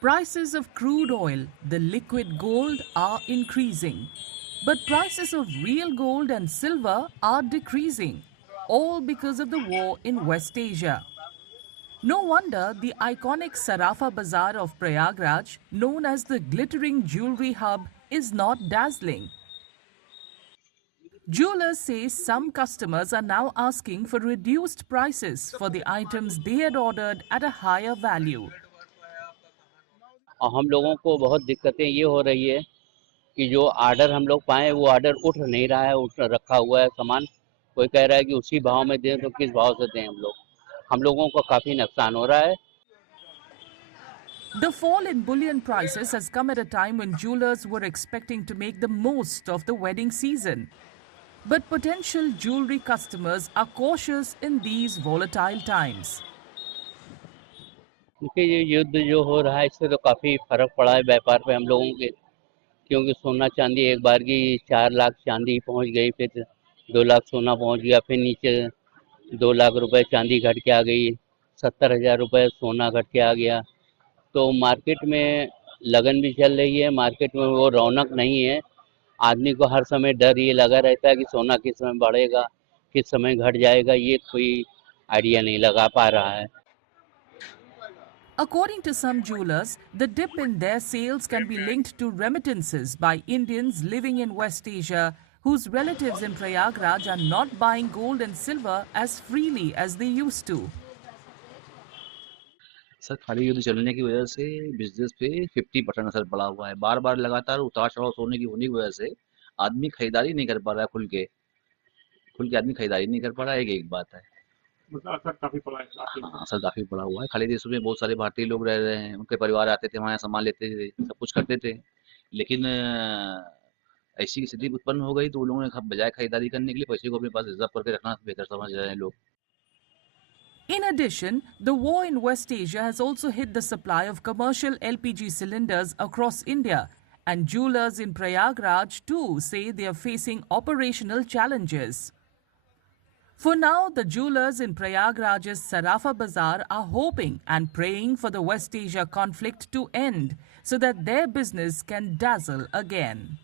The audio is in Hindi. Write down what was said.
Prices of crude oil, the liquid gold, are increasing. But prices of real gold and silver are decreasing, all because of the war in West Asia. No wonder the iconic Sarafa Bazaar of Prayagraj, known as the glittering jewelry hub, is not dazzling. Jewelers say some customers are now asking for reduced prices for the items they had ordered at a higher value. और हम लोगों को बहुत दिक्कतें ये हो रही है कि जो ऑर्डर हम लोग पाएँ वो ऑर्डर उठ नहीं रहा है, उठ रखा हुआ है सामान। कोई कह रहा है कि उसी भाव में दें तो किस भाव से दें हम लोग? हम लोगों को काफ़ी नुकसान हो रहा है। The fall in bullion prices has come at a time when jewelers were expecting to make the most of the wedding season. But potential jewelry customers are cautious in these volatile times. क्योंकि ये युद्ध जो हो रहा है इससे तो काफ़ी फ़र्क पड़ा है व्यापार पे हम लोगों के, क्योंकि सोना चांदी एक बार की 4 लाख चांदी पहुंच गई, फिर 2 लाख सोना पहुंच गया, फिर नीचे 2 लाख रुपए चांदी घट के आ गई, 70,000 रुपए सोना घट के आ गया। तो मार्केट में लगन भी चल रही है, मार्केट में वो रौनक नहीं है। आदमी को हर समय डर ये लगा रहता है कि सोना किस समय बढ़ेगा, किस समय घट जाएगा, ये कोई आइडिया नहीं लगा पा रहा है। According to some jewelers, the dip in their sales can be linked to remittances by Indians living in West Asia whose relatives in Prayagraj are not buying gold and silver as freely as they used to. Sir खाली युद्ध चलने की वजह से बिजनेस पे 50% असर पड़ा हुआ है। बार बार लगातार उतार चढ़ाव होने की वजह से आदमी खरीदारी नहीं कर पा रहा है। खुल के आदमी खरीदारी नहीं कर पा रहा है। एक बात है। मतलब असर काफी पड़ा है आपके हाँ, असर काफी पड़ा हुआ है। खाली देशों में बहुत सारे भारतीय लोग रह रहे हैं, उनके परिवार आते थे, वहाँ सामान लेते थे, सब कुछ करते थे। लेकिन ऐसी स्थिति उत्पन्न हो गई तो उन लोगों ने बजाय खरीदारी करने के लिए पैसे को अपने पास रिजर्व करके रखना बेहतर समझ रहे हैं लोग। In addition, the war in West Asia has also hit the supply of commercial LPG cylinders across India, and jewelers in Prayagraj too say they are facing operational challenges. For now, the jewelers in Prayagraj's Sarafa Bazaar are hoping and praying for the West Asia conflict to end so that their business can dazzle again.